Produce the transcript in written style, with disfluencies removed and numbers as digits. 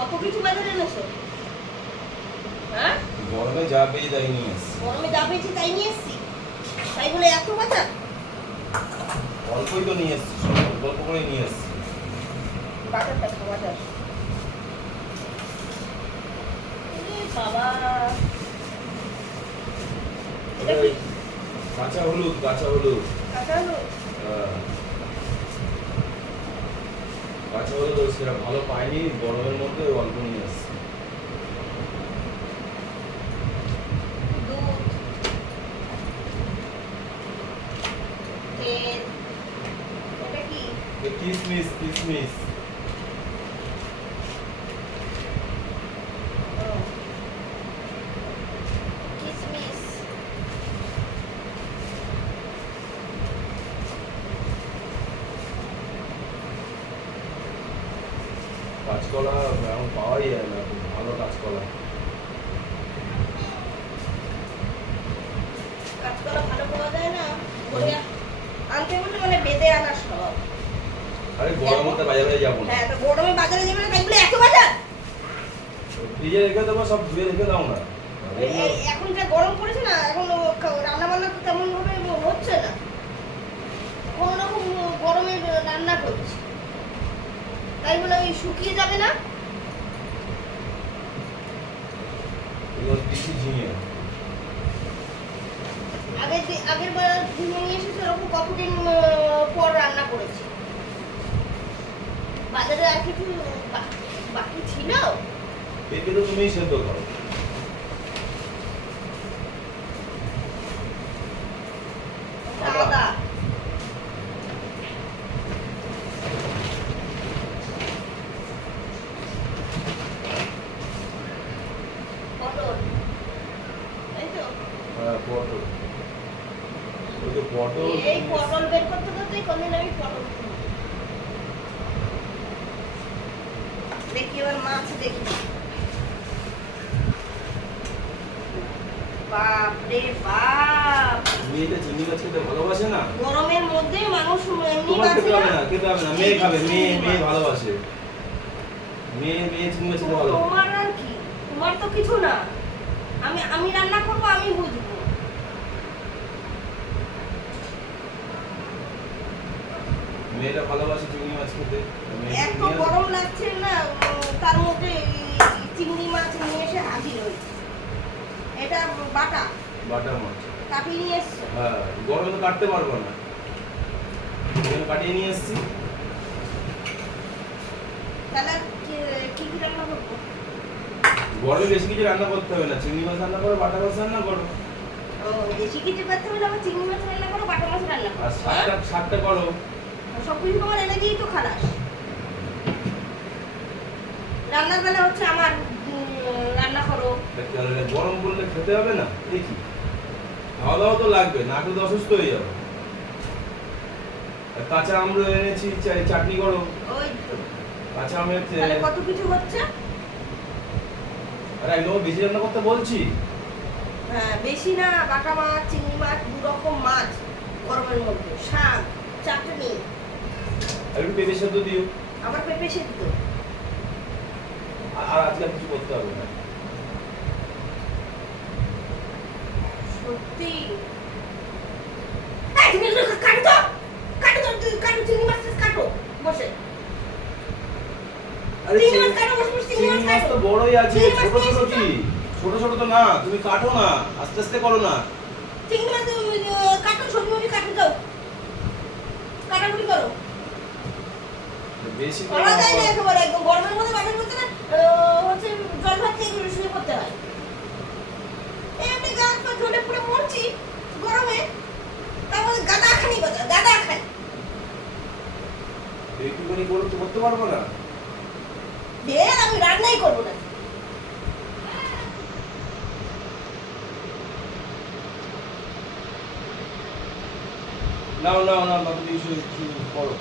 কত কিছু বাজারে এনেছো? হ্যাঁ, গরমে যা পেয়ে তাই নিয়ে এসছি। গরমে যা পেয়েছি তাই নিয়ে এসছি, তাই বলে এত বাজার? অল্পই তো নিয়ে এসছি, অল্প অল্প করে নিয়ে এসছি। বাজারটা খা, বাজার। এরে বাবা, এটা কি? কাঁচা হলুদ, কাঁচা হলুদ। কাঁচা হলুদ? হ্যাঁ। কাঁচা হলুদ সেটা ভালো পাইনি, গরমের মধ্যে অল্প নিয়ে এসছি। দুধ, তেল, এটা কি? কিসমিস, কিসমিস। ও, কিশমিশ। কাঁচকলা এখন পাওয়াই যায় না, খুব ভালো কাঁচকলা। কাঁচকলা ভালো পাওয়া যায় না বলে আনতে বললে মানে বেঁধে আনা সব। আরে গরম মধ্যে বাজারে যাবো না। হ্যাঁ, তো গরমে বাজারে যাবে না, তাই বলে এত বাজার? ফ্রিজে রেখে দেবো, সব ধুয়ে রেখে দাও না। এখন যা গরম পড়েছে না, এখন রান্না বান্না তো তেমন ভাবে হচ্ছে না, কোনো রকম গরমে রান্না করছি, তাই বলে ওই শুকিয়ে যাবে না? এগুলো দিচ্ছি ঝিঙে। আগের বার ঝিঙে নিয়ে এসেছে, ওরকম কতদিন পর রান্না করেছি। বাজারে আর কিছু বাকি ছিল? পেঁপে তো তুমিই সেদ্ধ করো। আদা, পটল, তাই তো? হ্যাঁ, পটল। ওই যে পটল। এই পটল বের করতে করতে কোনদিন আমি পটল খাবো। দেখি এবার মাছ দেখি। বাপ রে বাপ, মেয়েটা চিংড়ি মাছ খেতে ভালোবাসে না। গরমের মধ্যে মানুষ এমনি তোমার খেতে বাঁচে হবে না। না, খেতে হবে না, মেয়ে খাবে, মেয়ে মেয়ে ভালোবাসে। মেয়ে মেয়ে চিংড়ি মাছ খেতে ভালোবাসে। তোমার আর কি, তোমার তো কিছু না। আমি রান্না করবো, আমি বুঝবো। মেয়েটা ভালোবাসে চিংড়ি মাছ খেতে। এত গরম লাগছে না, তার মধ্যে এই চিংড়ি মাছ নিয়ে এসে হাজির হয়েছে। এটা বাটা বাটা মাছ। কাটিয়ে নিয়ে এসছো? হ্যাঁ, গরমে তো কাটতে পারবো না, আমি কাটিয়ে নিয়ে এসেছি। তাহলে কি কি রান্না করবো? গরমে বেশি কিছু রান্না করতে হবে না, চিংড়ি মাছ রান্না করো, বাটা মাছ রান্না করো। ও, বেশি কিছু করতে হবে না, আবার চিংড়ি মাছ রান্না করো, বাটা মাছ রান্না করো, আর শাকটা করো। সব কিছু তোমার এনে দিয়েই তো খালাস। রান্নার বেলা হচ্ছে আমার, রান্না করো। গরম বললে খেতে হবে না, দেখি খাওয়া দাওয়া তো লাগবে, না খেলে তো অসুস্থ হয়ে যাবে। আর কাঁচা আম এনেছি, চাটনি করো। ওই কাঁচা আমের তাহলে কত কিছু হচ্ছে। আরে একদম বেশি রান্না করতে বলছি। হ্যাঁ, বেশি না, বাটা মাছ, চিংড়ি মাছ, দু রকম মাছ গরমের মধ্যে, শাক, চাটনি, আর একটু পেঁপে সেদ্ধ দিও। আবার পেঁপে সেদ্ধ। আর আজকে আর কিছু করতে হবে না। সত্যি এই, তুমি এগুলো কাটো তো, কাটো চিংড়ি মাছ কাটো বসে। আরে চিংড়ি মাছ কাটো, বসে বসে চিংড়ি চিংড়ি মাছ মাছ কাটো। তো বড়ই আছে, চিংড়ি মাছ ছোট ছোট নিয়ে কি? ছোট ছোট তো না, তুমি কাটো না, আস্তে আস্তে করো না। চিংড়ি মাছ কাটো, ছবি মবি কাটো, যাও কাটাকুটি করো। বেশি করা যায় না একেবারে, একদম গরমের মধ্যে বাজার করতে না, হচ্ছে জল ভাত খেয়ে শুয়ে পড়তে হয়। এমনি গা হাত পা জ্বলে পুড়ে মরছি গরমে, তার মধ্যে গাদা খানি বাজার, গাদা খানি। এইটুকুনি করে তো করতে পারবো না। ঢের, আমি রান্নাই করবো না। নাও নাও নাও, তুমি করো।